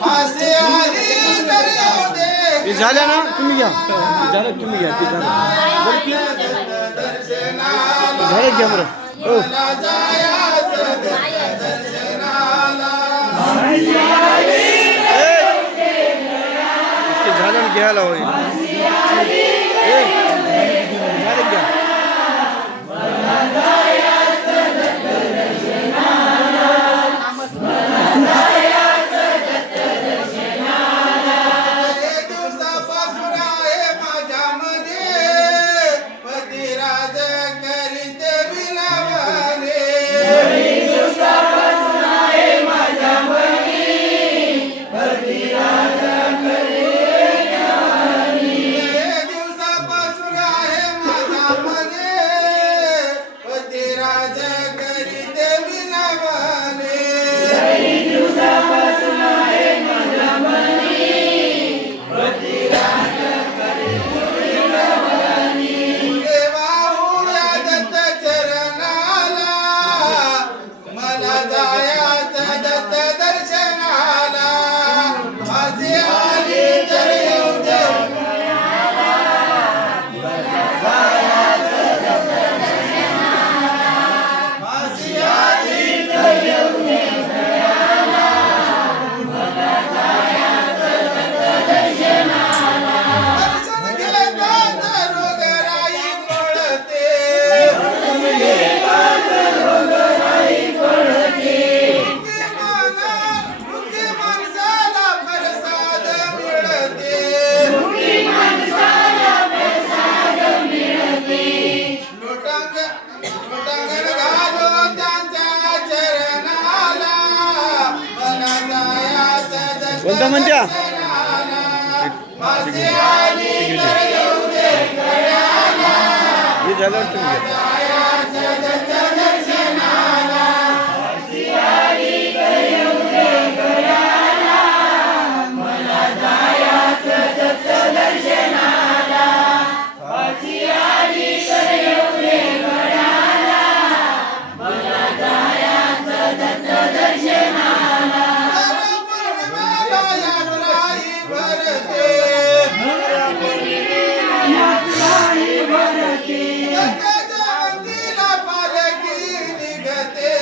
फासे आली तर येऊ दे. ते झाल्या ना तुम्ही घ्या झालं तुम्ही घ्या ते झालं झालं घ्या बरं हो मला जायाचं दर्शनाला. ते झालं ना घ्यायला होईल झालं घ्या दिवसापासून आहे माझ्यामध्ये पतिराज करीत विनवणे. दिवसापासून आहे माझ्यामध्ये पतिराज करीत विनवणे. देवाहुया दत्त चरणाला मला जायाचं दत्त दर्शनाला. फासे आली तर येऊ दे. फासे आली तर येऊ दे. दर्शन घेतात रोगराई पळते. मुक्ती माणसाला प्रसाद मिळते. लोटांगण घालून त्यांच्या चरणाला मला जायाचं दत्त कोणता म्हणत्या? दर्शनाला. फासे आली तर येऊ दे गड्याला. हे झालं तुम्ही घ्या जायाचं दत्त दर्शनाला. पौर्णिमेला यात्रा ही भरते. दत्त जयंतीला पालखी निघते.